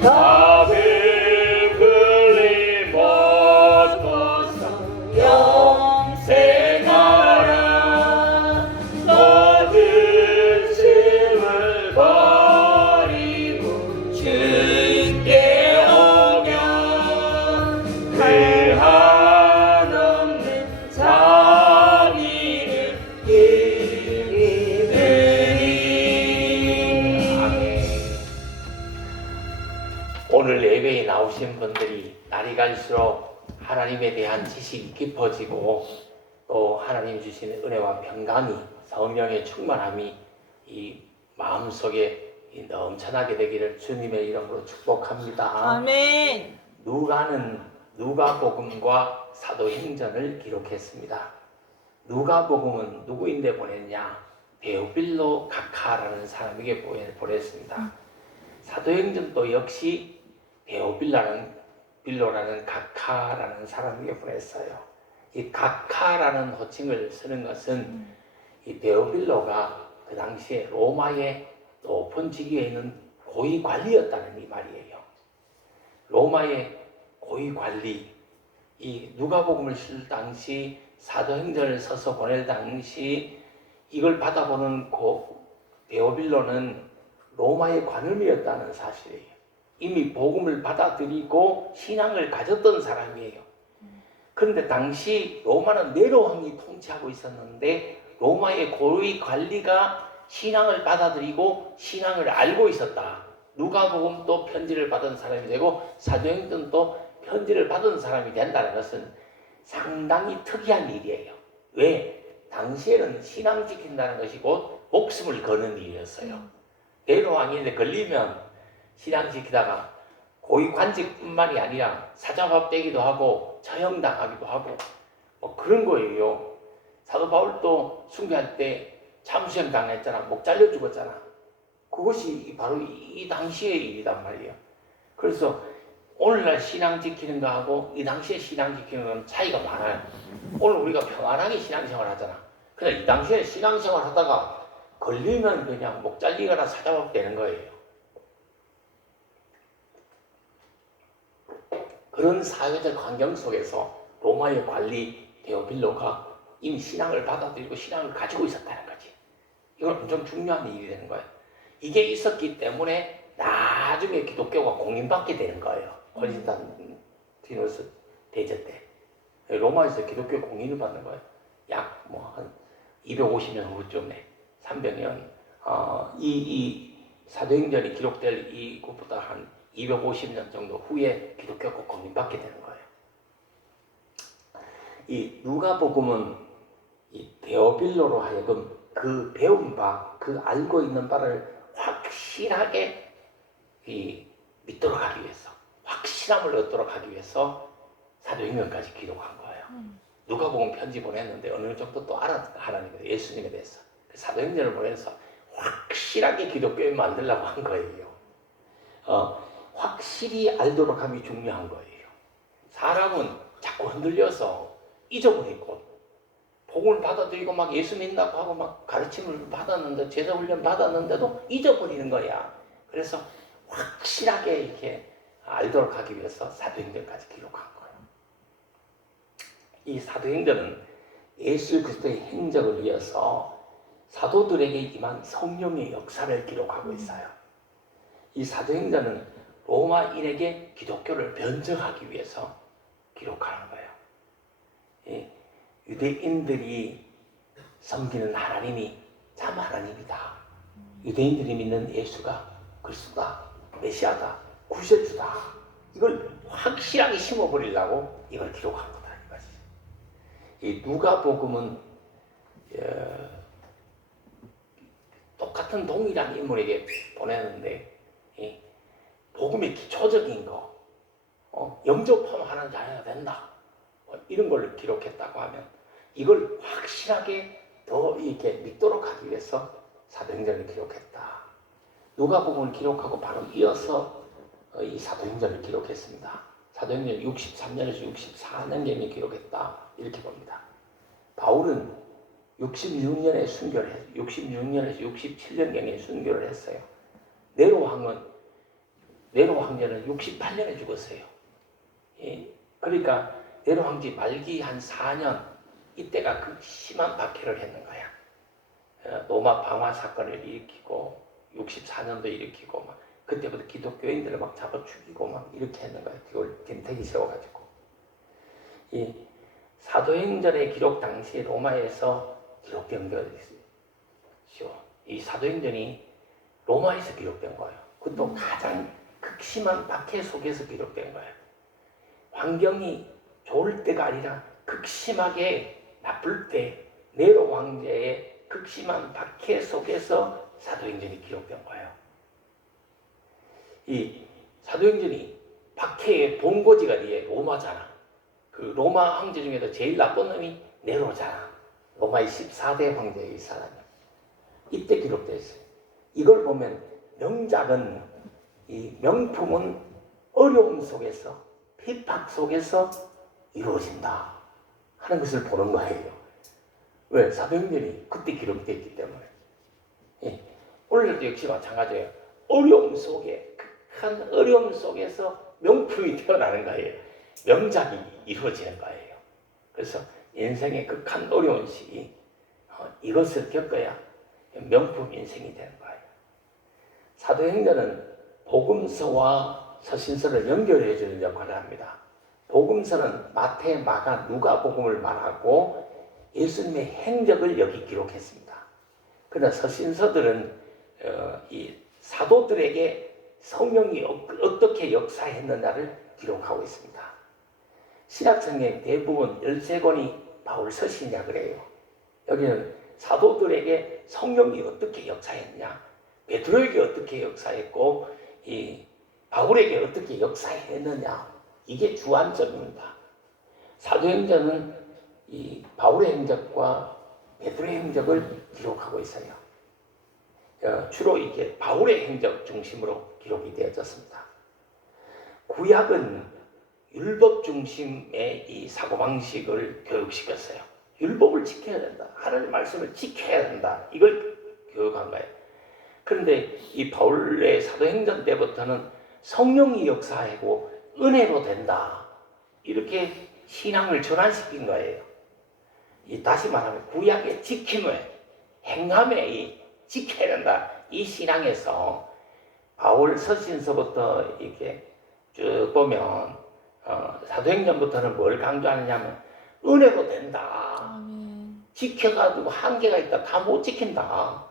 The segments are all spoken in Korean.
밥을 흘리 먹어서 영생하라. 모든 짐을 버리고 주께 오면 그 한없는 자비를 힘이 되리. 아멘. 오늘 예배에 나오신 분들이 날이 갈수록 하나님에 대한 지식이 깊어지고 또 하나님 주시는 은혜와 평강이 성령의 충만함이 이 마음속에 넘쳐나게 되기를 주님의 이름으로 축복합니다. 아멘. 누가는 누가복음과 사도행전을 기록했습니다. 누가복음은 누구인데 보냈냐? 데오빌로 가카라는 사람에게 보냈습니다. 사도행전도 역시 데오빌로라는 가카라는 사람에게 보냈어요. 이 가카라는 호칭을 쓰는 것은 이 데오빌로가 그 당시에 로마의 높은 직위에 있는 고위 관리였다는 이 말이에요. 로마의 고위 관리, 이 누가복음을 쓸 당시 사도행전을 써서 보낼 당시 이걸 받아보는 데오빌로는 로마의 관음이었다는 사실이에요. 이미 복음을 받아들이고 신앙을 가졌던 사람이에요. 그런데 당시 로마는 네로 왕이 통치하고 있었는데 로마의 고위 관리가 신앙을 받아들이고 신앙을 알고 있었다. 누가복음도 편지를 받은 사람이 되고 사도행전도 편지를 받은 사람이 된다는 것은 상당히 특이한 일이에요. 왜? 당시에는 신앙 지킨다는 것이 곧 목숨을 거는 일이었어요. 네로 왕이 걸리면 신앙 지키다가 고위 관직뿐만이 아니라 사자밥되기도 하고 처형당하기도 하고 뭐 그런 거예요. 사도 바울도 순교할 때 참수형 당했잖아. 목 잘려 죽었잖아. 그것이 바로 이 당시의 일이란 말이에요. 그래서 오늘날 신앙 지키는 거하고 이 당시에 신앙 지키는 건 차이가 많아요. 오늘 우리가 평안하게 신앙생활 하잖아. 근데 이 당시에 신앙생활 하다가 걸리면 그냥 목 잘리거나 사자밥 되는 거예요. 그런 사회적 환경 속에서 로마의 관리 데오빌로가 이미 신앙을 받아들이고 신앙을 가지고 있었다는 거지. 이건 엄청 중요한 일이 되는 거예요. 이게 있었기 때문에 나중에 기독교가 공인받게 되는 거예요. 콘스탄티누스 대제 때 로마에서 기독교 공인을 받는 거예요. 약 한 250년 후쯤에 300년 이 사도행전이 기록될 이것보다 한 250년 정도 후에 기독교가 공인받게 되는 거예요. 이 누가복음은 이 데오빌로로 하여금 그 배운 바, 그 알고 있는 바를 확실하게 믿도록 하기 위해서, 확실함을 얻도록 하기 위해서 사도행전까지 기록한 거예요. 누가복음 편지 보냈는데 어느 정도 또 하나님에 예수님에 대해서 사도행전을 보내서 확실하게 기독교에 만들려고 한 거예요. 확실히 알도록 함이 중요한 거예요. 사람은 자꾸 흔들려서 잊어버리고 복음을 받아들이고 막 예수 믿는다고 하고 막 가르침을 받았는데 제자 훈련 받았는데도 잊어버리는 거야. 그래서 확실하게 이렇게 알도록 하기 위해서 사도행전까지 기록한 거예요. 이 사도행전은 예수 그리스도의 행적을 이어서 사도들에게 임한 성령의 역사를 기록하고 있어요. 이 사도행전은 로마인에게 기독교를 변증하기 위해서 기록하는 거예요. 유대인들이 섬기는 하나님이 참 하나님이다. 유대인들이 믿는 예수가 그리스도다, 메시아다, 구세주다. 이걸 확실하게 심어버리려고 이걸 기록한 거다. 이거지. 이 누가복음은 똑같은 동일한 인물에게 보내는데 복음의 기초적인 거, 영접하는 자녀가 된다. 이런 걸 기록했다고 하면 이걸 확실하게 더 이렇게 믿도록 하기 위해서 사도행전을 기록했다. 누가복음을 기록하고 바로 이어서 이 사도행전을 기록했습니다. 사도행전 63년에서 64년경에 기록했다. 이렇게 봅니다. 바울은 66년에 순교를 했어요. 66년에서 67년경에 순교를 했어요. 네로 왕은 네로 황제는 68년에 죽었어요. 예? 그러니까 네로 황제 말기 한 4년 이때가 극심한 박해를 했는 거야. 로마 방화 사건을 일으키고 64년도 일으키고 막 그때부터 기독교인들을 막 잡아 죽이고 막 이렇게 했는 거야. 그걸 덤태기 세워가지고. 이 사도행전의 기록 당시 로마에서 기록된 것이죠. 이 사도행전이 로마에서 기록된 거예요. 그것도 가장 극심한 박해 속에서 기록된 거예요. 환경이 좋을 때가 아니라 극심하게 나쁠 때 네로 황제의 극심한 박해 속에서 사도행전이 기록된 거예요. 이 사도행전이 박해의 본거지가 로마잖아. 그 로마 황제 중에서 제일 나쁜 놈이 네로잖아. 로마의 14대 황제의 이 사람이. 이때 기록되어 있어요. 이걸 보면 명작은, 이 명품은 어려움 속에서, 핍박 속에서 이루어진다 하는 것을 보는 거예요. 왜? 사도행전이 그때 기록되어 있기 때문에. 예. 오늘도 역시 마찬가지예요. 어려움 속에, 극한 어려움 속에서 명품이 태어나는 거예요. 명작이 이루어지는 거예요. 그래서 인생의 극한 어려운 시기, 이것을 겪어야 명품 인생이 되는 거예요. 사도행전은 복음서와 서신서를 연결해 주는 역할을 합니다. 복음서는 마태, 마가, 누가 복음을 말하고 예수님의 행적을 여기 기록했습니다. 그러나 서신서들은 이 사도들에게 성령이 어떻게 역사했느냐를 기록하고 있습니다. 신약성경 대부분 13권이 바울 서신이라 그래요. 여기는 사도들에게 성령이 어떻게 역사했냐, 베드로에게 어떻게 역사했고 이 바울에게 어떻게 역사했느냐, 이게 주안점입니다. 사도행전은 이 바울의 행적과 베드로의 행적을 기록하고 있어요. 주로 이게 바울의 행적 중심으로 기록이 되어졌습니다. 구약은 율법 중심의 이 사고방식을 교육시켰어요. 율법을 지켜야 된다. 하나님의 말씀을 지켜야 된다. 이걸 교육한 거예요. 그런데 이 바울의 사도행전 때부터는 성령이 역사하고 은혜로 된다. 이렇게 신앙을 전환시킨 거예요. 다시 말하면 구약의 지킴을, 행함에 지켜야 된다. 이 신앙에서 바울 서신서부터 이렇게 쭉 보면 사도행전부터는 뭘 강조하느냐면 은혜로 된다. 지켜가지고 한계가 있다. 다 못 지킨다.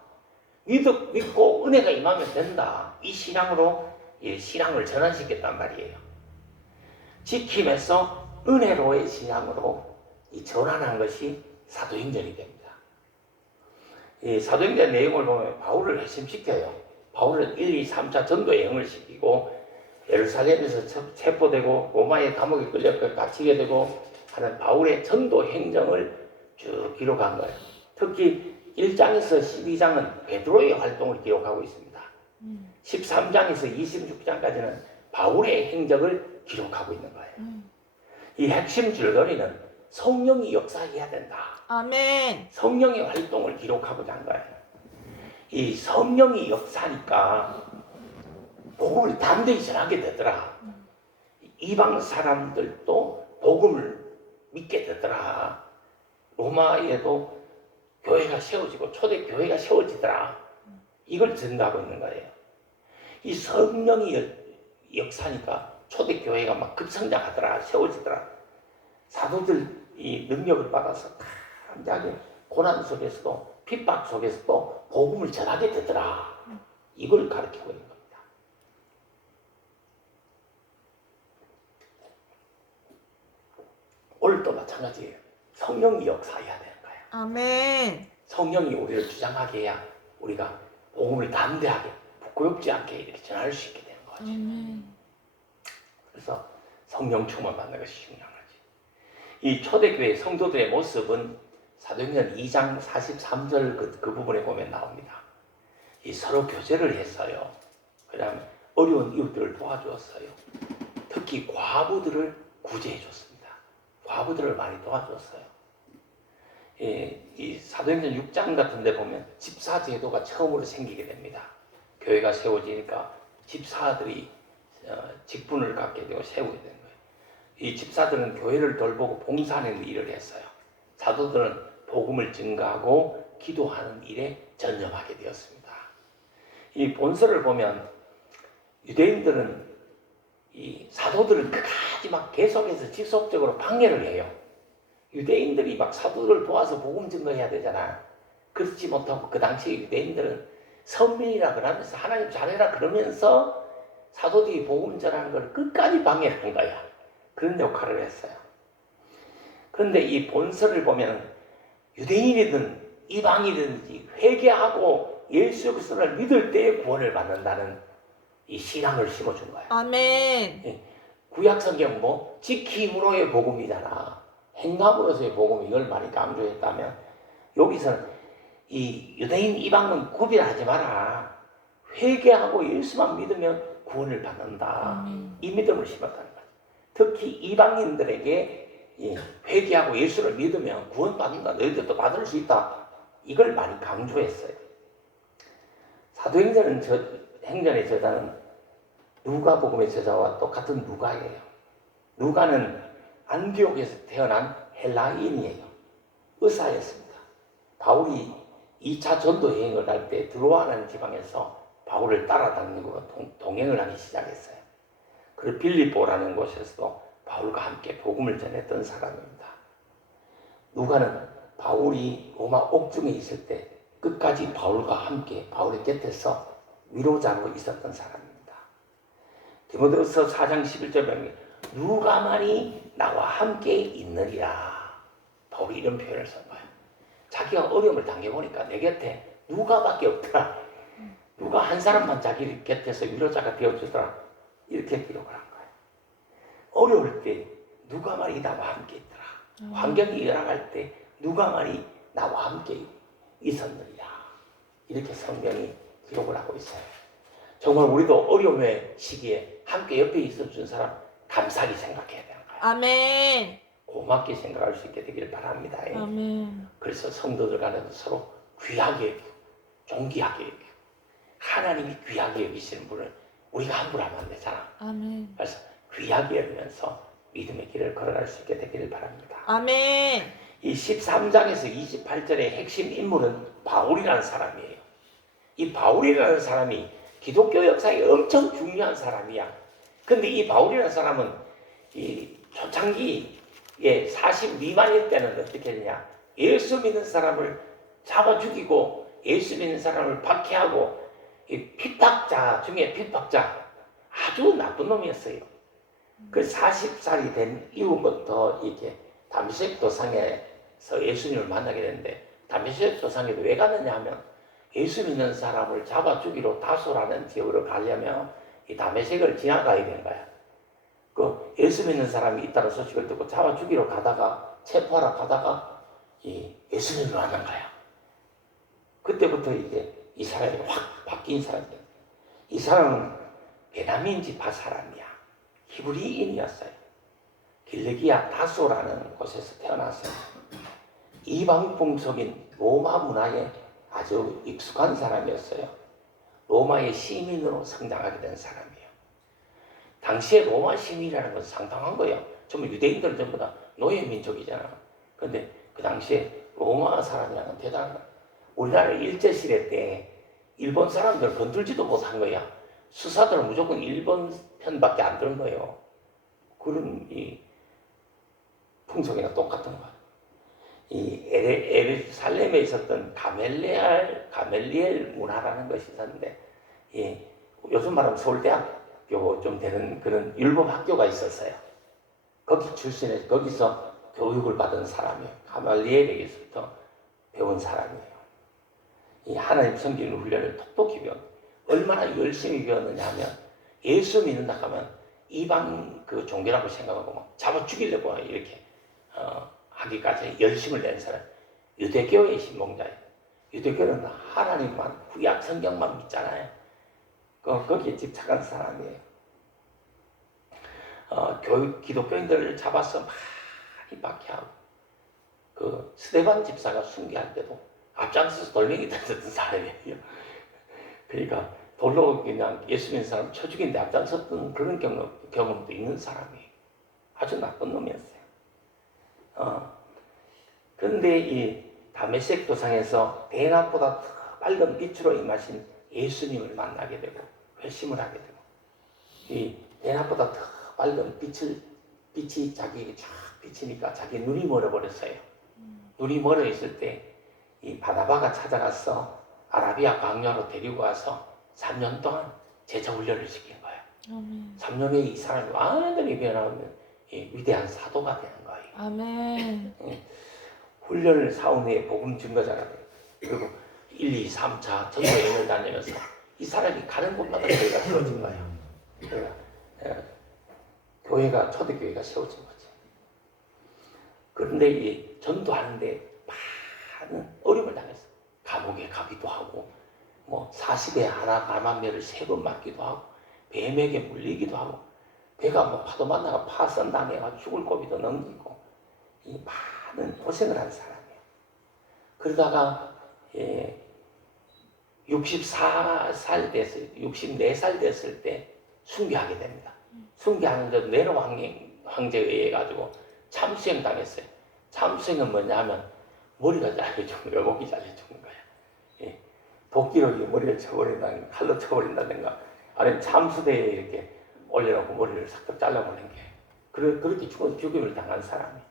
믿고 은혜가 임하면 된다. 이 신앙으로 신앙을 전환시켰단 말이에요. 지킴에서 은혜로의 신앙으로 전환한 것이 사도행전이 됩니다. 이 사도행전 내용을 보면 바울을 핵심시켜요. 바울은 1, 2, 3차 전도 여행을 시키고 예루살렘에서 체포되고 로마의 감옥에 끌려 갇히게 되고 하는 바울의 전도 행정을 쭉 기록한 거예요. 특히 1장에서 12장은 베드로의 활동을 기록하고 있습니다. 13장에서 26장까지는 바울의 행적을 기록하고 있는 거예요. 이 핵심 줄거리는 성령이 역사해야 된다. 아멘. 성령의 활동을 기록하고자 한 거예요. 이 성령이 역사니까 복음을 담대히 전하게 되더라. 이방 사람들도 복음을 믿게 되더라. 로마에도 교회가 세워지고 초대 교회가 세워지더라. 이걸 전가하고 있는 거예요. 이 성령이 역사니까 초대 교회가 막 급성장하더라, 세워지더라. 사도들 이 능력을 받아서 자기 고난 속에서도 핍박 속에서도 복음을 전하게 되더라. 이걸 가르치고 있는 겁니다. 오늘도 마찬가지예요. 성령이 역사해야 되는 거예요. 아멘. 성령이 우리를 주장하게 해야 우리가 복음을 담대하게 부끄럽지 않게 이렇게 전할 수 있게 되는 거죠. 그래서 성령 충만 받는 것이 중요한 거지. 이 초대교회 성도들의 모습은 사도행전 2장 43절 그 부분에 보면 나옵니다. 이 서로 교제를 했어요. 그 다음에 어려운 이웃들을 도와주었어요. 특히 과부들을 구제해 줬습니다. 과부들을 많이 도와주었어요. 이 사도행전 6장 같은 데 보면 집사제도가 처음으로 생기게 됩니다. 교회가 세워지니까 집사들이 직분을 갖게 되고 세우게 된 거예요. 이 집사들은 교회를 돌보고 봉사하는 일을 했어요. 사도들은 복음을 증가하고 기도하는 일에 전념하게 되었습니다. 이 본서를 보면 유대인들은 이 사도들을 끝까지 막 계속해서 지속적으로 방해를 해요. 유대인들이 막 사도들을 도와서 복음 증거해야 되잖아. 그렇지 못하고 그 당시 유대인들은 선민이라 그러면서 하나님 잘해라 그러면서 사도들이 복음 전하는 걸 끝까지 방해를 한 거야. 그런 역할을 했어요. 그런데 이 본서를 보면 유대인이든 이방인이든지 회개하고 예수 그리스도를 믿을 때에 구원을 받는다는 이 신앙을 심어준 거야. 아멘. 구약 성경 뭐 지킴으로의 복음이잖아. 행함으로서의 복음 이걸 많이 강조했다면 여기서는 이 유대인 이방은 구별하지 마라. 회개하고 예수만 믿으면 구원을 받는다. 이 믿음을 심었다는 거죠. 특히 이방인들에게 회개하고 예수를 믿으면 구원받는다. 너희들도 받을 수 있다. 이걸 많이 강조했어요. 사도행전은 행전의 저자는 누가복음의 저자와 똑같은 누가예요. 누가는 안디옥에서 태어난 헬라인이에요. 의사였습니다. 바울이 2차 전도 여행을 할 때 드로아라는 지방에서 바울을 따라다니고 동행을 하기 시작했어요. 그리고 빌립보라는 곳에서도 바울과 함께 복음을 전했던 사람입니다. 누가는 바울이 로마 옥중에 있을 때 끝까지 바울과 함께 바울의 곁에서 위로자로 있었던 사람입니다. 디모데후서 4장 11절에 누가만이 나와 함께 있느니라. 바울이 이런 표현을 쓴 거예요. 자기가 어려움을 당해보니까 내 곁에 누가밖에 없더라. 누가 한 사람만 자기 곁에서 위로자가 되어주더라. 이렇게 기록을 한 거예요. 어려울 때 누가만이 나와 함께 있더라. 환경이 열악할 때 누가만이 나와 함께 있었느니라. 이렇게 성경이 기록을 하고 있어요. 정말 우리도 어려움의 시기에 함께 옆에 있어준 사람 감사하게 생각해야 되는 거예요. 아멘. 고맙게 생각할 수 있게 되기를 바랍니다. 아멘. 그래서 성도들 간에도 서로 귀하게 여기고 존귀하게 여기고 하나님이 귀하게 여기시는 분을 우리가 함부로 하면 안 되잖아. 아멘. 그래서 귀하게 여기면서 믿음의 길을 걸어갈 수 있게 되기를 바랍니다. 아멘. 이 13장에서 28절의 핵심 인물은 바울이라는 사람이에요. 이 바울이라는 사람이 기독교 역사에 엄청 중요한 사람이야. 근데 이 바울이라는 사람은 이 초창기에 40 미만일 때는 어떻게 했냐? 예수 믿는 사람을 잡아 죽이고 예수 믿는 사람을 박해하고 이 핍박자 중에 핍박자 아주 나쁜 놈이었어요. 그 40살이 된 이후부터 이렇게 다메섹 도상에서 예수님을 만나게 되는데 다메섹 도상에도 왜 갔느냐 하면 예수 믿는 사람을 잡아 죽이러 다소라는 지역으로 가려면 이 다메섹을 지나가야 되는 거야. 그 예수 믿는 사람이 있다는 소식을 듣고 잡아 죽이러 가다가 체포하러 가다가 이 예수님을 만난 거야. 그때부터 이제 이 사람이 확 바뀐 사람이야. 이 사람은 베냐민 지파 사람이야. 히브리인이었어요. 길르기아 다소라는 곳에서 태어났어요. 이방 풍속인 로마 문화에 아주 익숙한 사람이었어요. 로마의 시민으로 성장하게 된 사람이에요. 당시에 로마 시민이라는 건 상당한 거예요. 전부 유대인들은 전부 다 노예 민족이잖아. 근데 그 당시에 로마 사람이라는 건 대단한 거야. 우리나라 일제시대 때 일본 사람들 건들지도 못한 거야. 수사들은 무조건 일본 편밖에 안 들은 거예요. 그런 이 풍속이랑 똑같은 거야. 이 에르살렘에 있었던 가멜리엘 문화라는 것이 있었는데, 요즘 말하면 서울대학교 좀 되는 그런 율법 학교가 있었어요. 거기 출신에서 거기서 교육을 받은 사람이에요. 가멜리엘에게서부터 배운 사람이에요. 이 하나님 섬기는 훈련을 똑똑히 배웠. 얼마나 열심히 배웠느냐 하면 예수 믿는다 하면 이방 그 종교라고 생각하고 막 잡아 죽이려고 이렇게 하기까지 열심을 낸 사람. 유대교의 신봉자예요. 유대교는 하나님만 구약 성경만 믿잖아요. 거기에 집착한 사람이에요. 기독교인들을 잡아서 많이 박해하고 그 스데반 집사가 순교할 때도 앞장서서 돌멩이 던졌던 사람이에요. 그러니까 돌로 그냥 예수 믿는 사람 쳐 죽이는데 앞장섰던 그런 경험도 있는 사람이에요. 아주 나쁜 놈이었어요. 그런데 이 다메섹 도상에서 대낮보다 더 밝은 빛으로 임하신 예수님을 만나게 되고 회심을 하게 되고 이 대낮보다 더 밝은 빛이 자기에게 쫙 비치니까 자기 눈이 멀어버렸어요. 눈이 멀어 있을 때 이 바나바가 찾아가서 아라비아 광야로 데리고 와서 3년 동안 제자 훈련을 시킨 거예요. 3년에 이 사람이 완전히 변하면 위대한 사도가 되는 거예요. 아멘. 훈련을 사온 후에 복음 증거자가 돼요. 그리고 1, 2, 3차 전도 여행을 다니면서 이 사람이 가는 곳마다 교회가 세워진 거예요. 그러니까 교회가 초대교회가 세워진 거지. 그런데 이 전도하는데 많은 어려움을 당했어. 감옥에 가기도 하고, 뭐 40에 하나 감한매를 3번 맞기도 하고, 뱀에게 물리기도 하고, 배가 뭐 파도 만나가 파선 당해가 죽을 고비도 넘기고, 이 많은 고생을 한 사람이에요. 그러다가 64살 됐을, 64살 됐을 때 순교하게 됩니다. 순교하는데 네로 황제에 의해 가지고 참수행 당했어요. 참수행은 뭐냐 하면 머리가 잘려 죽는 거야, 목이 잘려 죽는 거야. 도끼로 머리를 쳐버린다든가, 칼로 쳐버린다든가, 아니면 참수대에 이렇게 올려놓고 머리를 싹 잘라버리는 게, 그렇게 죽음을 당한 사람이에요.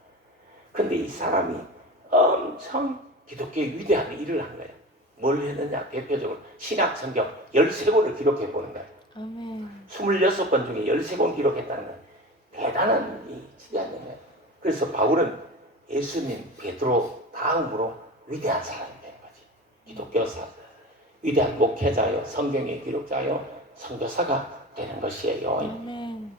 근데 이 사람이 엄청 기독교의 위대한 일을 한 거예요. 뭘 했느냐? 대표적으로 신약 성경 13권을 기록해 보는 거예요. 아멘. 26권 중에 13권 기록했다는 건 대단한 지대한 거예요. 그래서 바울은 예수님, 베드로 다음으로 위대한 사람이 되는 거지. 기독교사, 위대한 목회자요, 성경의 기록자요, 선교사가 되는 것이에요. 아멘.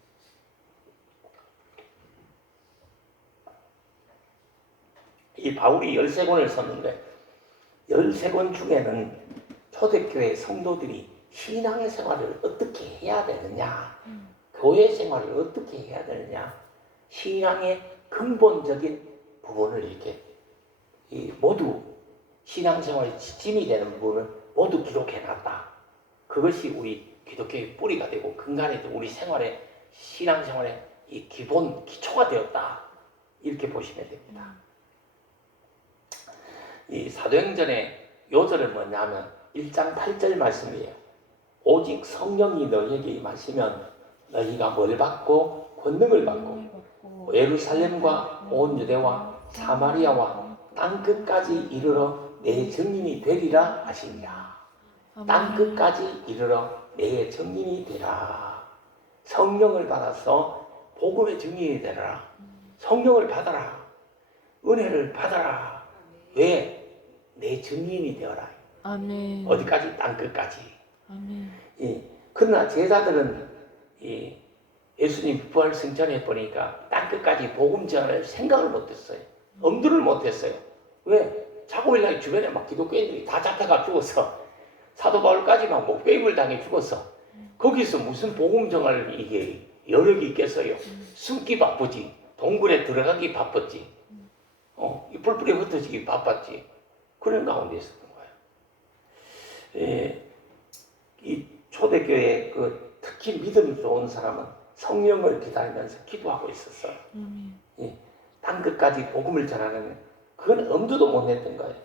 이 바울이 13권을 썼는데 13권 중에는 초대교회 성도들이 신앙의 생활을 어떻게 해야 되느냐, 교회 생활을 어떻게 해야 되느냐, 신앙의 근본적인 부분을 이렇게 모두 신앙생활의 지침이 되는 부분을 모두 기록해놨다. 그것이 우리 기독교의 뿌리가 되고 근간이 되고 우리 생활의 신앙생활의 이 기본 기초가 되었다. 이렇게 보시면 됩니다. 이 사도행전의 요절은 뭐냐면 1장 8절 말씀이에요. 오직 성령이 너희에게 임하시면 너희가 뭘 받고 권능을 받고 예루살렘과 온 유대와 사마리아와 땅끝까지 이르러 내 증인이 되리라 하시니라. 땅끝까지 이르러 내 증인이 되라. 성령을 받아서 복음의 증인이 되라. 성령을 받아라. 은혜를 받아라. 왜? 내 증인이 되어라. 아멘. 어디까지? 땅끝까지. 아멘. 그러나 제자들은 예수님 부활 승천해 보니까 땅끝까지 복음 전할 생각을 못했어요. 엄두를 못했어요. 왜? 자고일날 주변에 막 기독교인들이 다 잡혀가 죽었어. 사도 바울까지 막 목배임을 당해 죽었어. 거기서 무슨 복음 전할 이게 여력이 있겠어요? 숨기 바쁘지. 동굴에 들어가기 바빴지. 이 뿔뿔이 흩어지기 바빴지. 그런 가운데 있었던 거예요. 이 초대교회 특히 믿음이 좋은 사람은 성령을 기다리면서 기도하고 있었어요. 땅끝까지 복음을 전하는 그건 엄두도 못 냈던 거예요.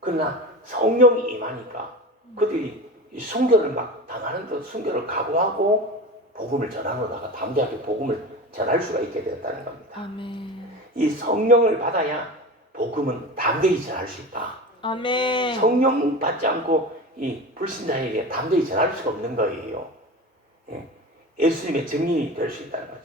그러나 성령이 임하니까 그들이 순교를 막 당하는데 순교를 각오하고 복음을 전하노다가 담대하게 복음을 전할 수가 있게 되었다는 겁니다. 아멘. 이 성령을 받아야 복음은 담대히 전할 수 있다. 아멘. 성령 받지 않고 이 불신자에게 담대히 전할 수가 없는 거예요. 예수님의 증인이 될 수 있다는 거죠.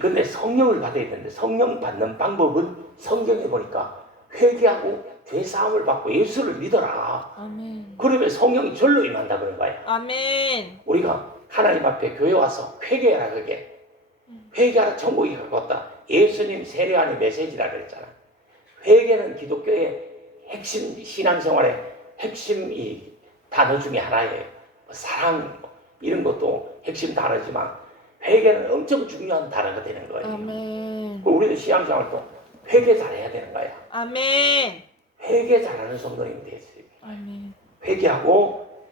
근데 성령을 받아야 되는데 성령 받는 방법은 성경에 보니까 회개하고 죄 사함을 받고 예수를 믿어라. 아멘. 그러면 성령이 절로 임한다 그런 거예요. 아멘. 우리가 하나님 앞에 교회 와서 회개해라 그게. 회개하라 천국이 가깝다. 예수님 세례안의 메시지라 그랬잖아. 회개는 기독교의 핵심 신앙생활의 핵심 단어 중에 하나예요. 사랑 이런 것도 핵심 단어지만 회개는 엄청 중요한 단어가 되는 거예요. 아멘. 우리도 신앙생활도 회개 잘해야 되는 거야. 아멘. 회개 잘하는 성도님이 되지. 아멘. 회개하고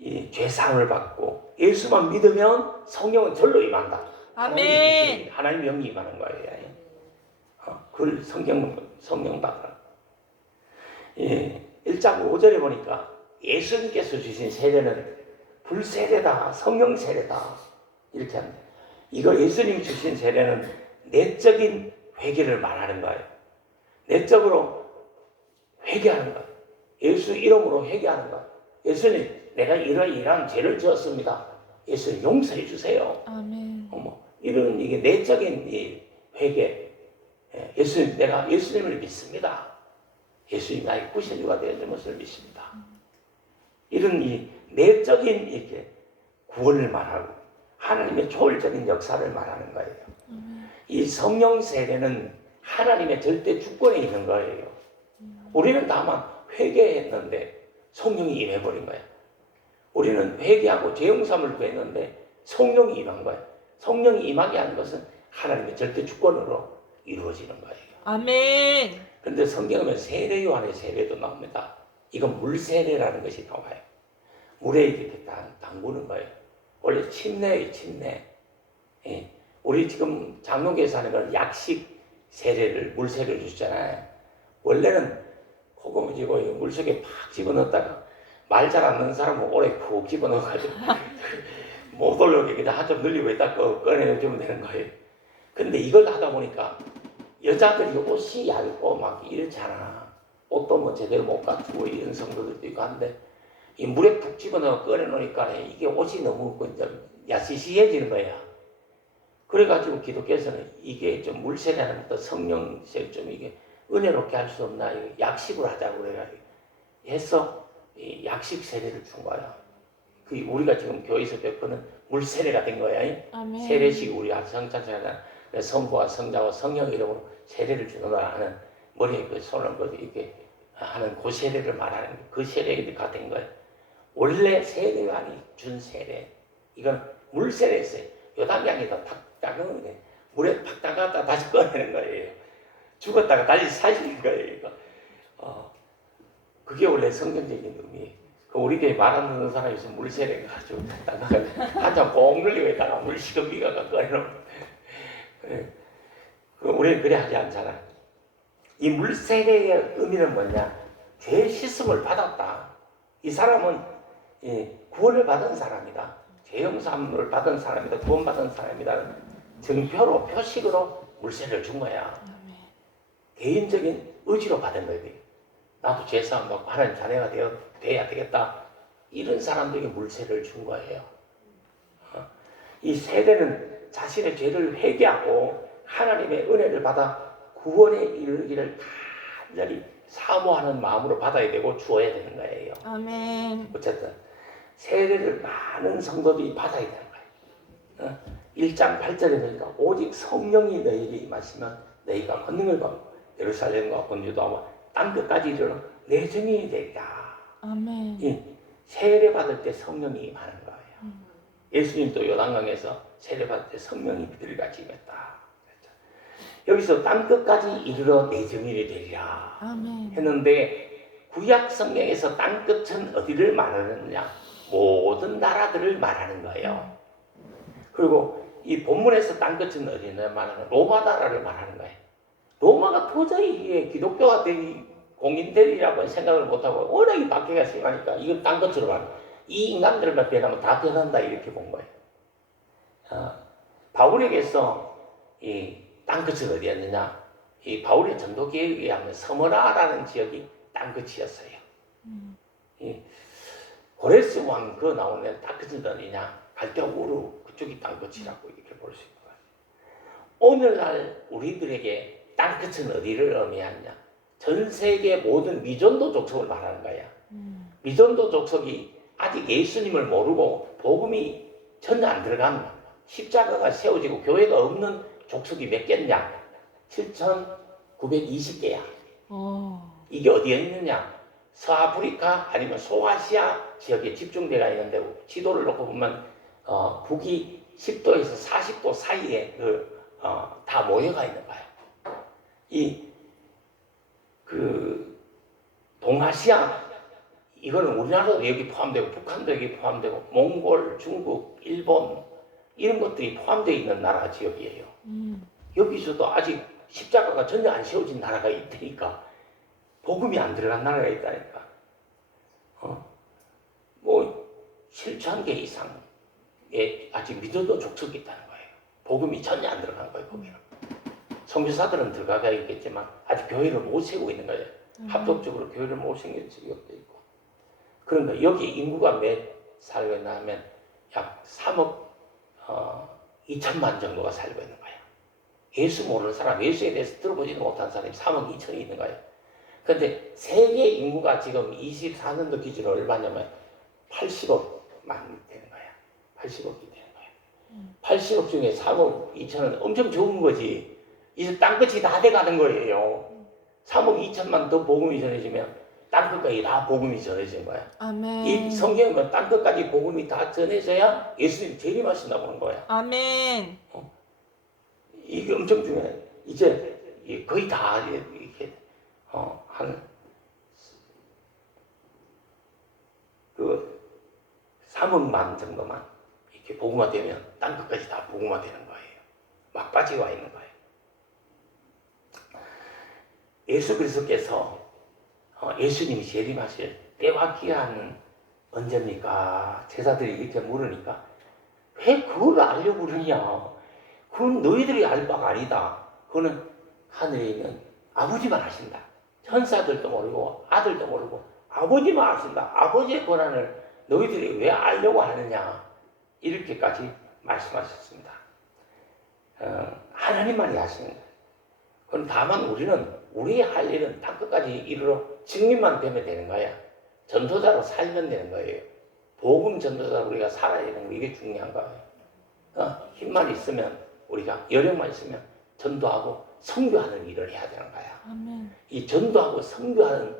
이 죄사함을 받고 예수만 믿으면 성령은 절로 임한다. 아멘. 하나님 영이 임하는 거예요. 그걸 성령 받으라. 1장 5절에 보니까 예수님께서 주신 세례는 불세례다, 성령 세례다 이렇게 합니다. 이거 예수님이 주신 세례는 내적인 회개를 말하는 거예요. 내적으로 회개하는 거예요. 예수 이름으로 회개하는 거예요. 예수님, 내가 이러이러한 죄를 지었습니다. 예수님 용서해 주세요. 아멘. 이런 이게 내적인 이 회개. 예수님, 내가 예수님을 믿습니다. 예수님 나의 구세주가 되어준 것을 믿습니다. 이런 이 내적인 이렇게 구원을 말하고 하나님의 초월적인 역사를 말하는 거예요. 이 성령 세례는 하나님의 절대 주권에 있는 거예요. 우리는 다만 회개했는데 성령이 임해버린 거예요. 우리는 회개하고 죄용삼을 구했는데 성령이 임한 거예요. 성령이 임하게 하는 것은 하나님의 절대 주권으로 이루어지는 거예요. 아멘. 그런데 성경에 세례 요한의 세례도 나옵니다. 이건 물세례라는 것이 나와요. 물에 이렇게 담그는 거예요. 원래 침례예요, 침례. 우리 지금 장로교에서 건 약식 세례를, 물세례를 주잖아요. 원래는 코고무 쥐고 물속에 팍 집어넣었다가 말 잘 안 듣는 사람은 오래 푹 집어넣어가지고 못 올라오게 그냥 한점 늘리고 있다 꺼내주면 되는 거예요. 근데 이걸 하다 보니까 여자들이 옷이 얇고 막 이렇잖아. 옷도 뭐 제대로 못 갖추고 이런 성도들도 있고 한데 이 물에 푹 집어넣어 꺼내놓으니까 이게 옷이 너무 야시시해지는 거야. 그래가지고 기독교에서는 이게 좀 물세례하는 것도 성령세 좀 이게 은혜롭게 할 수 없나 약식으로 하자고 그래가지고 해서 이 약식 세례를 준 거야. 그 우리가 지금 교회에서 겪는 물세례가 된 거야. 아멘. 세례식 우리 성찬식하잖아. 성부와 성자와 성령 이름으로 세례를 주는 머리에 그 손을 이렇게 하는 그 세례를 말하는 그 세례가 된 거예요. 원래 세례관이 준 세례 이건 물세례였어요. 요단강에다 탁 담그는 거예요. 물에 팍 담갔다 다시 꺼내는 거예요. 죽었다가 다시 사시는 거예요. 이거. 그게 원래 성경적인 의미예요. 우리 교회 말 안 듣는 사람이 있으면 물세례 가지고 한참 꽁 늘리고 있다가 물 시금비가 꺼내놓은. 우리는 그래 하지 않잖아. 이 물세례의 의미는 뭐냐? 죄 씻음을 받았다. 이 사람은 구원을 받은 사람이다. 죄 용서를 받은 사람이다. 구원받은 사람이다. 증표로 표식으로 물세례를 준 거야. 개인적인 의지로 받은 거야. 나도 죄사함 받고 하나님 자녀가 돼야 되겠다. 이런 사람들에게 물세례를 준 거예요. 이 세례는 자신의 죄를 회개하고 하나님의 은혜를 받아 구원에 이르기를 간절히 사모하는 마음으로 받아야 되고 주어야 되는 거예요. 아멘. 어쨌든 세례를 많은 성도들이 받아야 되는 거예요. 1장 8절에 보니까 오직 성령이 너희에게 임하시면 너희가 권능을 받고 예루살렘과 본주도와 땅끝까지 이르러 내 증인이 되리라. 아멘. 세례 받을 때 성령이 임하는 거예요. 예수님도 요단강에서 세례 받을 때 성령이 비둘기같이 임했다. 여기서 땅끝까지 이르러 내 증인이 되리라. 아멘. 했는데 구약 성경에서 땅끝은 어디를 말하느냐? 모든 나라들을 말하는 거예요. 그리고 이 본문에서 땅끝은 어디냐 말하는 로마 나라를 말하는 거예요. 로마가 도저히 이게 기독교가 공인되리라고 생각을 못하고 워낙에 박해가 심하니까 이건 땅끝으로 말하는 거예요. 이 인간들만 변하면 다 변한다 이렇게 본 거예요. 바울에게서 이 땅끝은 어디였느냐? 이 바울의 전도 계획에 의하면 서머나라는 지역이 땅끝이었어요. 이 고레스 왕 그 나오는 땅끝은 어디냐? 갈대아 우르 그쪽이 땅끝이라고 이렇게 볼 수 있는 거예요. 오늘날 우리들에게 땅끝은 어디를 의미하느냐? 전 세계 모든 미전도 족속을 말하는 거야. 미전도 족속이 아직 예수님을 모르고 복음이 전혀 안 들어간 십자가가 세워지고 교회가 없는 족속이 몇 개냐? 7,920개야. 이게 어디에 있느냐? 서아프리카 아니면 소아시아 지역에 집중되어 있는데 지도를 놓고 보면 북이 10도에서 40도 사이에 다 모여가 있는 거야. 동아시아 이거는 우리나라도 여기 포함되고 북한도 여기 포함되고 몽골, 중국, 일본 이런 것들이 포함되어 있는 나라 지역이에요. 여기서도 아직 십자가가 전혀 안 세워진 나라가 있다니까. 복음이 안 들어간 나라가 있다니까. 뭐 7,000개 이상의 아직 믿어도 족속이 있다는 거예요. 복음이 전혀 안 들어간 거예요. 거기는. 선교사들은 들어가야겠지만 아직 교회를 못 세우고 있는 거예요. 합법적으로 교회를 못 세운 적이 없고. 그러니까 여기 인구가 몇 살고 있나 하면 약 3억 2천만 정도가 살고 있는 거예요. 예수 모르는 사람, 예수에 대해서 들어보지도 못한 사람이 3억 2천이 있는 거예요. 그런데 세계 인구가 지금 24년도 기준으로 얼마냐면 80억만 되는 거예요. 80억이 되는 거예요. 80억 중에 3억 2천은 엄청 좋은 거지. 이제 땅끝이 다 돼가는 거예요. 3억 2천만 더 복음이 전해지면 땅끝까지 다 복음이 전해진 거야. 아멘. 이 성경은 땅끝까지 복음이 다 전해져야 예수님 재림하신다 보는 거야. 아멘. 이게 엄청 중요해. 이제 거의 다 이렇게 한 그 3억만 정도만 이렇게 복음화되면 땅끝까지 다 복음화되는 거예요. 막바지에 와 있는 거예요. 예수 그리스도께서 예수님이 재림하실 때와 기한은 언제입니까? 제자들이 이렇게 물으니까 왜 그걸 알려고 그러냐? 그건 너희들이 알 바가 아니다. 그거는 하늘에 있는 아버지만 아신다. 천사들도 모르고 아들도 모르고 아버지만 아신다. 아버지의 권한을 너희들이 왜 알려고 하느냐? 이렇게까지 말씀하셨습니다. 하나님만이 아시는 거예요. 그럼 다만 우리는 우리의 할 일은 땅끝까지 이르러 증인만 되면 되는 거야. 전도자로 살면 되는 거예요. 복음 전도자로 우리가 살아야 되는 거, 이게 중요한 거예요. 힘만 있으면, 우리가 여력만 있으면 전도하고 선교하는 일을 해야 되는 거야. 아멘. 이 전도하고 선교하는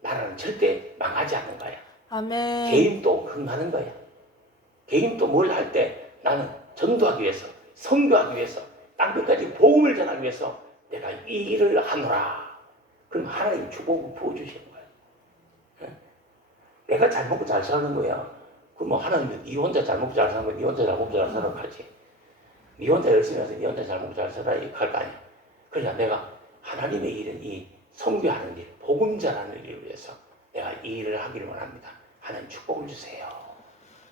나라는 절대 망하지 않는 거야. 아멘. 개인도 흥하는 거야. 개인도 뭘 할 때 나는 전도하기 위해서, 선교하기 위해서, 땅끝까지 복음을 전하기 위해서 내가 이 일을 하노라. 그럼 하나님 축복을 부어주시는 거야. 내가 잘 먹고 잘 사는 거야. 그럼 뭐 하나님은 네 혼자 잘 먹고 잘 사는 거야. 네 혼자 잘 먹고 잘 사는 거지. 네 혼자 열심히 해서 네 혼자 잘 먹고 잘 살아야 할 거 아니야. 그러니까 내가 하나님의 일은 이 선교하는 일, 복음 전하는 일을 위해서 내가 이 일을 하기를 원합니다. 하나님 축복을 주세요.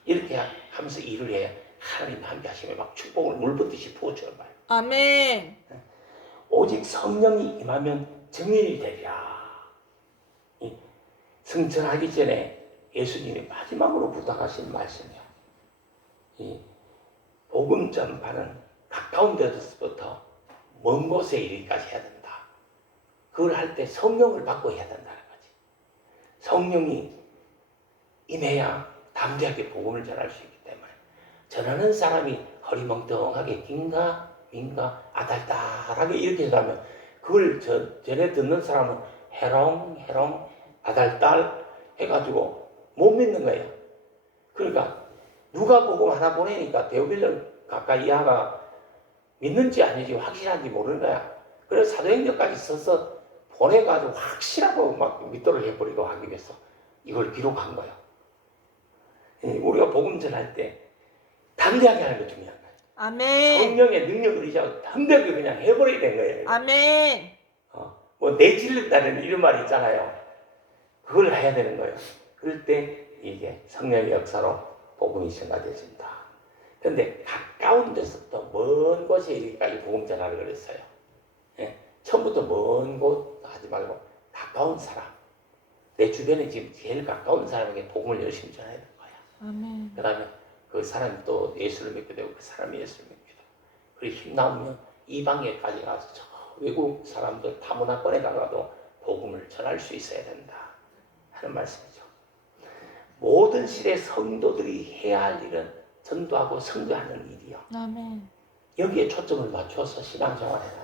이렇게 하면서 일을 해. 하나님 함께 하시면 막 축복을 물 붓듯이 부어주는 거예요. 아멘. 오직 성령이 임하면 증인이 되리라. 승천하기 전에 예수님이 마지막으로 부탁하신 말씀이야. 이 복음 전파는 가까운 데서부터 먼 곳에 이르기까지 해야 된다. 그걸 할 때 성령을 받고 해야 된다는 거지. 성령이 임해야 담대하게 복음을 전할 수 있기 때문에 전하는 사람이 허리멍텅하게 긴가 민가 아달달하게 이렇게 하면 그걸 전에 듣는 사람은 해롱해롱 아달달 해가지고 못 믿는 거예요. 그러니까 누가 복음 하나 보내니까 데오빌을 가까이 하가 믿는지 아닌지 확실한지 모르는 거야. 그래서 사도행전까지 써서 보내가지고 확실하고 막 믿도록 해버리고 하기 위해서 이걸 기록한 거예요. 우리가 복음 전할 때 담대하게 하는 게 중요한 거예요. 아멘. 성령의 능력을 의지하고 담대하게 그냥 해버려야 되는 거예요. 아멘. 뭐 내질른다는 이런 말이 있잖아요. 그걸 해야 되는 거예요. 그럴 때 이게 성령의 역사로 복음이 전가되어진다. 그런데 가까운 데서부터 먼 곳에 이르기까지 복음 전하라 그랬어요. 처음부터 먼 곳 하지 말고 가까운 사람, 내 주변에 지금 제일 가까운 사람에게 복음을 열심히 전해야 되는 거야. 아멘. 그 다음에 그 사람이 또 예수를 믿게 되고 그 사람이 예수를 믿게 되고 그리고 힘 나오면 이방에까지 가서 저 외국 사람들 타문화권에 가가도 복음을 전할 수 있어야 된다 하는 말씀이죠. 모든 시대 성도들이 해야 할 일은 전도하고 선교하는 일이요. 아멘. 여기에 초점을 맞춰서 신앙생활을 해라.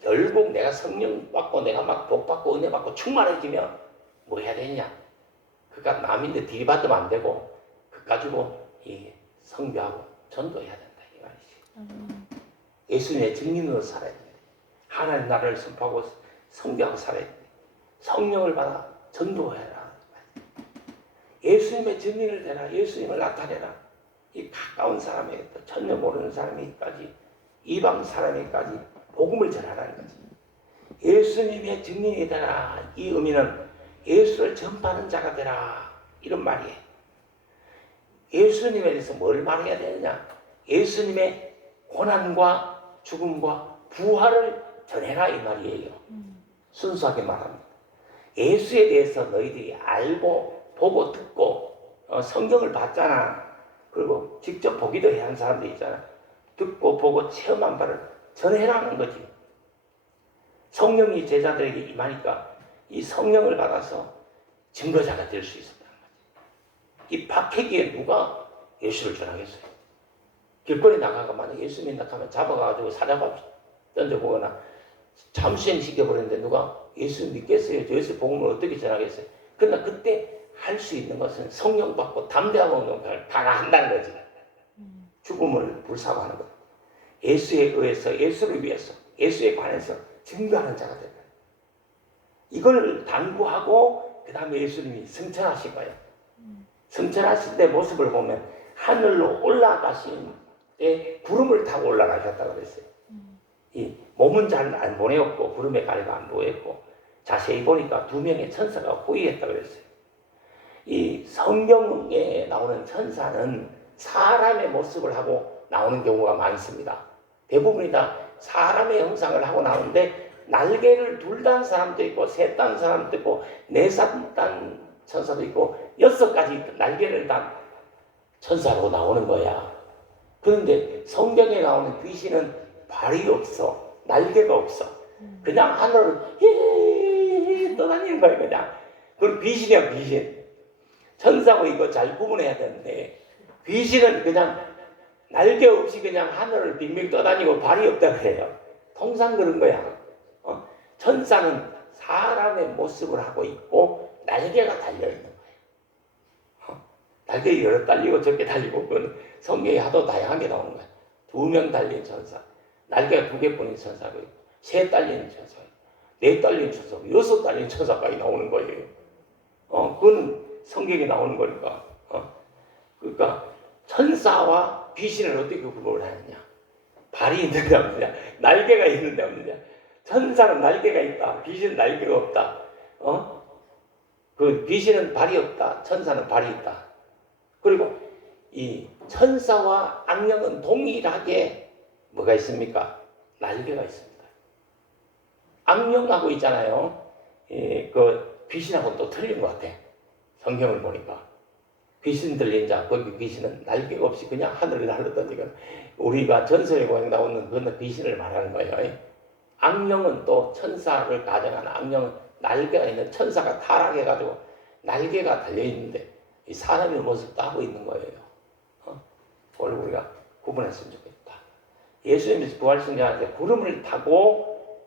결국 내가 성령 받고 내가 막 복 받고 은혜 받고 충만해지면 뭐 해야 되냐? 그러니까 남인데 들이받으면 안 되고 그 가지고 이 선교하고 전도해야 된다 이 말이지. 예수님의 증인으로 살아야 돼. 하나님 나라를 선포하고 선교하고 살아야 돼. 성령을 받아 전도해라. 예수님의 증인을 되라. 예수님을 나타내라. 이 가까운 사람에게 전혀 모르는 사람에게까지 이방 사람에게까지 복음을 전하라는 거지. 예수님의 증인이 되라. 이 의미는 예수를 전파하는 자가 되라. 이런 말이에요. 예수님에 대해서 뭘 말해야 되느냐? 예수님의 고난과 죽음과 부활을 전해라 이 말이에요. 순수하게 말합니다. 예수에 대해서 너희들이 알고 보고 듣고 성경을 봤잖아. 그리고 직접 보기도 해야 하는 사람들 있잖아. 듣고 보고 체험한 바를 전해라는 거지. 성령이 제자들에게 임하니까 이 성령을 받아서 증거자가 될 수 있었다는 거지. 이 박해기에 누가 예수를 전하겠어요? 길거리 나가가 만약 예수님 나타나면 잡아가지고 사자밥 던져보거나 참수행 시켜버렸는데 누가 예수 믿겠어요? 저 예수 복음을 어떻게 전하겠어요? 그러나 그때 할 수 있는 것은 성령 받고 담대하고 다가 한다는 거지. 죽음을 불사하는 것. 예수에 의해서 예수를 위해서 예수에 관해서 증거하는 자가 된다. 이걸 당부하고 그 다음에 예수님이 승천하신 거예요. 승천하실 때 모습을 보면 하늘로 올라가신 때 구름을 타고 올라가셨다고 그랬어요. 이 몸은 잘 안 보내었고 구름의 가리가 안 보였고 자세히 보니까 2명의 천사가 호위했다고 그랬어요. 이 성경에 나오는 천사는 사람의 모습을 하고 나오는 경우가 많습니다. 대부분이 다 사람의 형상을 하고 나오는데 날개를 둘 단 사람도 있고 셋 단 사람도 있고 4단 천사도 있고 6가지 날개를 단 천사로 나오는 거야. 그런데 성경에 나오는 귀신은 발이 없어. 날개가 없어. 그냥 하늘을 히히히 떠다니는 거야 그냥. 그건 귀신이야 귀신. 천사고 이거 잘 구분해야 되는데 귀신은 그냥 날개 없이 그냥 하늘을 빙빙 떠다니고 발이 없다 그래요. 통상 그런 거야. 천사는 사람의 모습을 하고 있고 날개가 달려있는 거예요. 날개 여러 달리고 적게 달리고 그건 성경에 하도 다양하게 나오는 거야. 2명 달린 천사, 날개가 2개뿐인 천사가 있고 3 달리는 천사가 있고 4 달리는 천사가 있고 6 달리는 천사까지 나오는 거예요. 그건 성경에 나오는 거니까. 그러니까 천사와 귀신을 어떻게 구분을 하느냐? 발이 있는데 없느냐? 날개가 있는데 없느냐? 천사는 날개가 있다. 귀신은 날개가 없다. 그 귀신은 발이 없다. 천사는 발이 있다. 그리고 이 천사와 악령은 동일하게 뭐가 있습니까? 날개가 있습니다. 악령하고 있잖아요. 그 귀신하고 또 틀린 것 같아. 성경을 보니까. 귀신 들린 자, 거기 귀신은 날개가 없이 그냥 하늘을 날아다니거나 우리가 전설에 보면 나오는 그건 귀신을 말하는 거예요. 악령은 또 천사를 가정하는 악령은 날개가 있는 천사가 타락해가지고 날개가 달려있는데 이 사람의 모습도 하고 있는 거예요. 그걸 우리가 구분했으면 좋겠다. 예수님이 부활승천한테 구름을 타고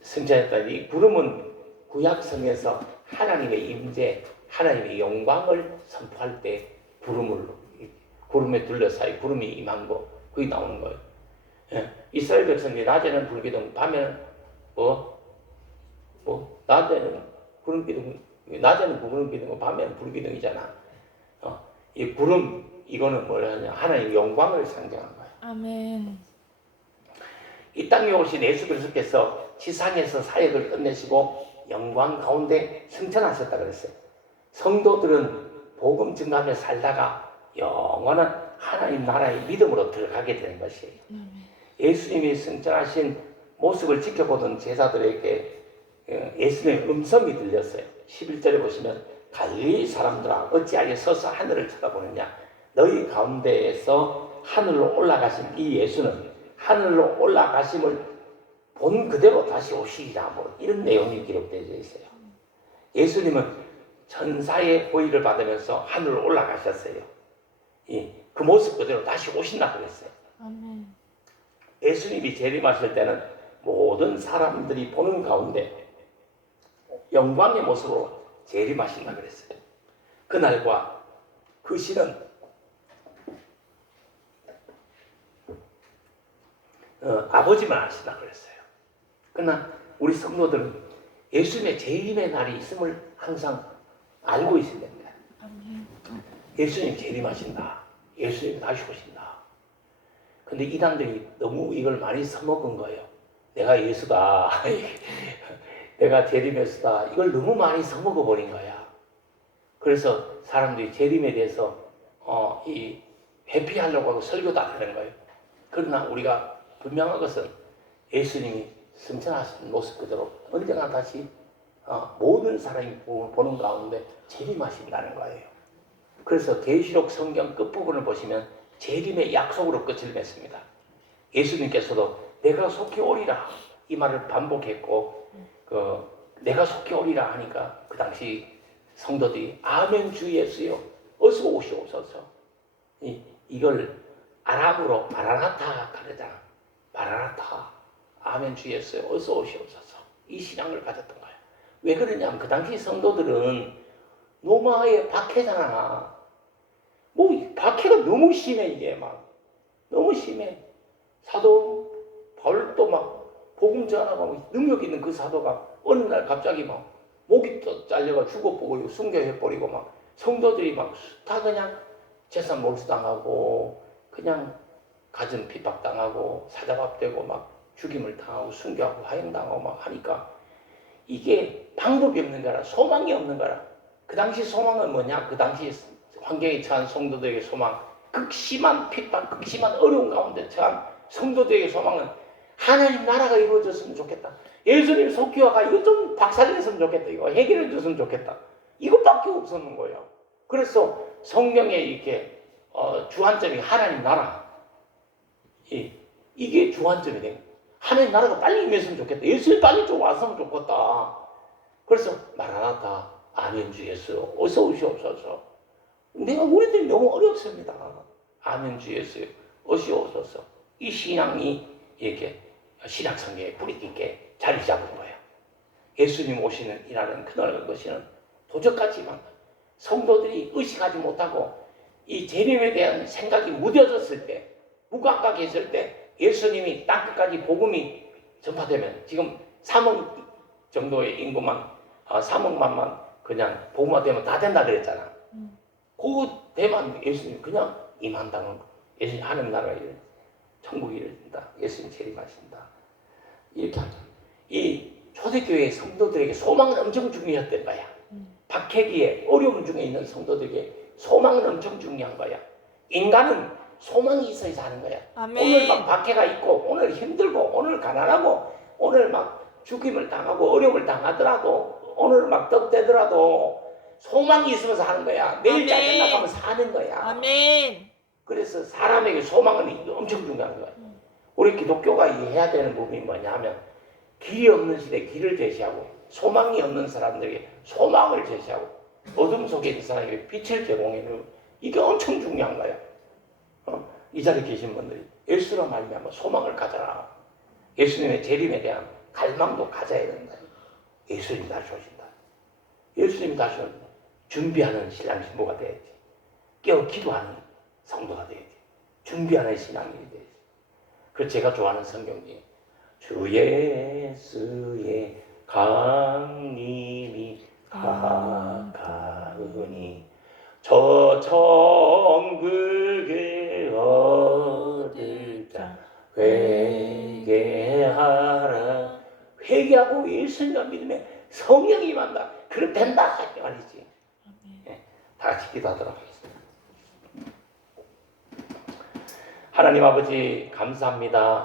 승천했다. 이 구름은 구약성에서 하나님의 임재, 하나님의 영광을 선포할 때 구름에 둘러싸여 구름이 임한 거 그게 나오는 거예요. 이스라엘 백성들이 낮에는 불기둥, 밤에는 낮에는 구름기둥, 낮에는 구름기둥, 밤에는 불기둥이잖아. 이 구름 이거는 뭐냐면 하나님의 영광을 상징하는 거예요. 아멘. 이 땅에 오신 예수 그리스도께서 지상에서 사역을 끝내시고 영광 가운데 승천하셨다 그랬어요. 성도들은 복음 증가하며 살다가 영원한 하나님 나라의 믿음으로 들어가게 되는 것이에요. 예수님이 승천하신 모습을 지켜보던 제자들에게 예수님의 음성이 들렸어요. 11절에 보시면 갈릴리 사람들아 어찌하여 서서 하늘을 쳐다보느냐. 너희 가운데에서 하늘로 올라가신 이 예수는 하늘로 올라가심을 본 그대로 다시 오시리라. 뭐 이런 내용이 기록되어 있어요. 예수님은 천사의 호의를 받으면서 하늘로 올라가셨어요. 그 모습 그대로 다시 오신다 그랬어요. 아멘. 예수님이 재림하실 때는 모든 사람들이 보는 가운데 영광의 모습으로 재림하신다 그랬어요. 그날과 그 시는 아버지만 아시다 그랬어요. 그러나 우리 성도들은 예수님의 재림의 날이 있음을 항상 알고 있어야 됩니다. 예수님 재림하신다. 예수님 다시 오신다. 근데 이단들이 너무 이걸 많이 써먹은 거예요. 내가 예수다. 내가 재림했다. 이걸 너무 많이 써먹어 버린 거야. 그래서 사람들이 재림에 대해서 회피하려고 하고 설교도 안 하는 거예요. 그러나 우리가 분명한 것은 예수님이 승천하신 모습 그대로 언젠가 다시 모든 사람이 보는 가운데 재림하신다는 거예요. 그래서 계시록 성경 끝부분을 보시면 재림의 약속으로 끝을 맺습니다. 예수님께서도 내가 속히 오리라 이 말을 반복했고 내가 속히 오리라 하니까 그 당시 성도들이 아멘 주 예수여 어서 오시옵소서. 이걸 아람으로 마라나타 가르잖아. 마라나타 아멘 주 예수여 어서 오시옵소서. 이 신앙을 가졌던 거예요. 왜 그러냐면 그 당시 성도들은 로마의 박해잖아. 박해가 너무 심해. 이게 막 너무 심해. 사도 바울도 막 복음 전하고 능력 있는 그 사도가 어느 날 갑자기 막 목이 잘려가 죽어보고 순교해버리고 막 성도들이 막 다 그냥 재산 몰수당하고 그냥 가정 핍박당하고 사자밥되고 막 죽임을 당하고 순교하고 하행당하고 막 하니까 이게 방법이 없는 거라, 소망이 없는 거라. 그 당시 소망은 뭐냐? 그 당시 환경에 처한 성도들에게 소망, 극심한 핍박, 극심한 어려운 가운데 처한 성도들에게 소망은 하나님 나라가 이루어졌으면 좋겠다. 예수님 속기와가 이거 좀 박살냈으면 좋겠다. 이거 해결해 줬으면 좋겠다. 이것밖에 없었는 거예요. 그래서 성경에 이렇게 주안점이 하나님 나라. 이게 주안점이 된 거예요. 하나님 나라가 빨리 임했으면 좋겠다. 예수님 빨리 좀 왔으면 좋겠다. 그래서 마라나타 아멘 주 예수 어서 오시옵소서. 내가 우리들이 너무 어렵습니다. 아멘 주 예수 오시옵소서. 이 신앙이 이렇게 신약성경에 뿌리 깊게 자리 잡은 거예요. 예수님 오시는 이라는 그날 것이는 도적같지만 성도들이 의식하지 못하고 이 재림에 대한 생각이 무뎌졌을 때, 무감각했을 때 예수님이 땅끝까지 복음이 전파되면 지금 3억 정도의 인구만 3억만만 그냥 복음화되면 다 된다 그랬잖아. 그 대만 예수님 그냥 임한다는 거. 예수님 하늘 나라가 이래. 천국이 이른다. 예수님 재림하신다. 이렇게 하죠. 이 초대교회 성도들에게 소망은 엄청 중요했던 거야. 박해기에 어려움 중에 있는 성도들에게 소망은 엄청 중요한 거야. 인간은 소망이 있어야 사는 거야. 아멘. 오늘 막 박해가 있고 오늘 힘들고 오늘 가난하고 오늘 막 죽임을 당하고 어려움을 당하더라도 오늘 막 떡대더라도 소망이 있으면서 하는 거야. 내일 잘 끝나가면 사는 거야. 아멘. 그래서 사람에게 소망은 엄청 중요한 거야. 우리 기독교가 해야 되는 부분이 뭐냐 하면 길이 없는 시대에 길을 제시하고 소망이 없는 사람들에게 소망을 제시하고 어둠 속에 있는 사람에게 빛을 제공해주는 이게 엄청 중요한 거야. 이 자리에 계신 분들이 예수로 말미암아 소망을 가져라. 예수님의 재림에 대한 갈망도 가져야 된다. 예수님이 다시 오신다. 예수님이 다시 오신다. 준비하는 신랑 신부가 돼야지. 깨어 기도하는 성도가 돼야지. 준비하는 신앙이 돼야지. 그래서 제가 좋아하는 성경 중에 주 예수의 강림이 가까우니 저 천국을 얻을 자 회개하라. 회개하고 예수님과 믿음에 성령이 임한다. 그럼 된다 이 말이지. 다 같이 기도하도록 하겠습니다. 하나님 아버지 감사합니다.